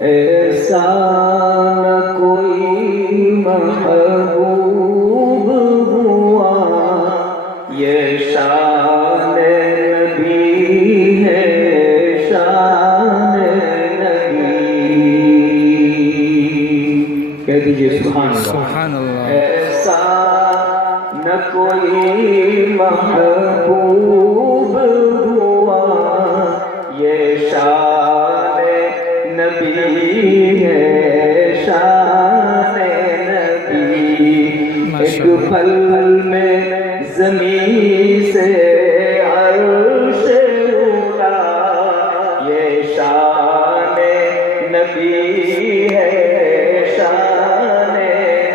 ایسا نہ کوئی محبوب ہوا، یہ شان نبی ہے، شان نبی۔ کہہ دیجئے سبحان اللہ، سبحان اللہ۔ ایسا نہ کوئی محبوب ہوا، یہ شان نبی ہے، شان نبی۔ ایک پل میں زمین سے عرش اڑا، یہ شان نبی ہے، شان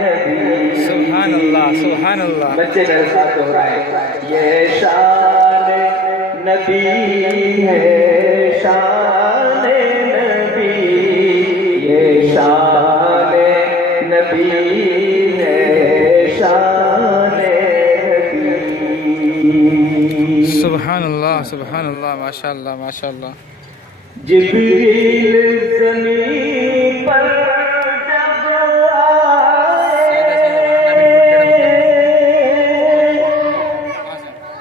نبی۔ سبحان اللہ، سبحان اللہ۔ بچے میرے ساتھ دہرائے، یہ شان نبی ہے، شان نبی، یہ شان نبی ہے، شان نبی۔ سبحان اللہ، سبحان اللہ، ماشاء اللہ، ماشاء اللہ۔ جبریل زمین پر جب آئے،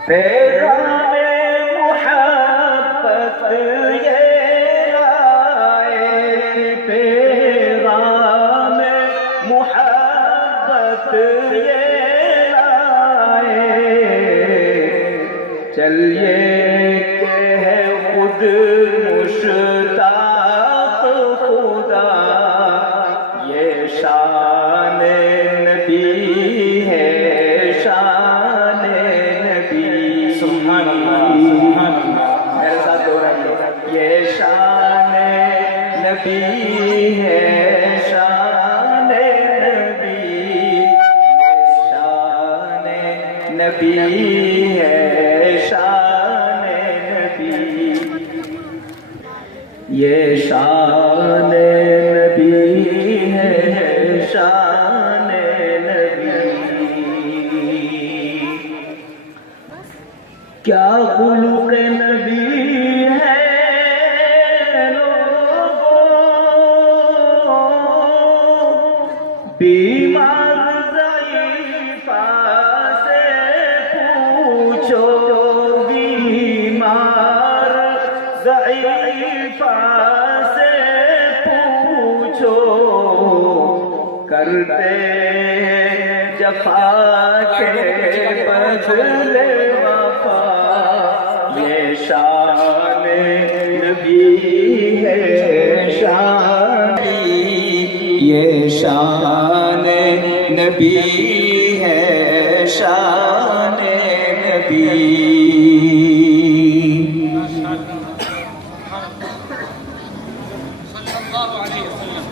پیغام محبت یہ آئے، پیغام محبت یہ آئے، چلیے کہ ہے خود مشتاق خدا، یہ شان نبی ہے، شان نبی۔ سبحان اللہ، سبحان اللہ۔ میرے ساتھ دہرائیے، یہ شان نبی ہے، شان نبی، شان نبی ہے، شان نبی، یہ شان نبی ہے، شان نبی۔ کیا خلق نبی ہے لوگوں، بیمار ضعیفہ سے پوچھو، بیمار ضعیفہ سے پوچھو، کرتے جفا کے بدلے وفا، یہ شان نبی ہے، شان، یہ شان نبی ہے، شان نبی۔ صلی اللہ علیہ وسلم۔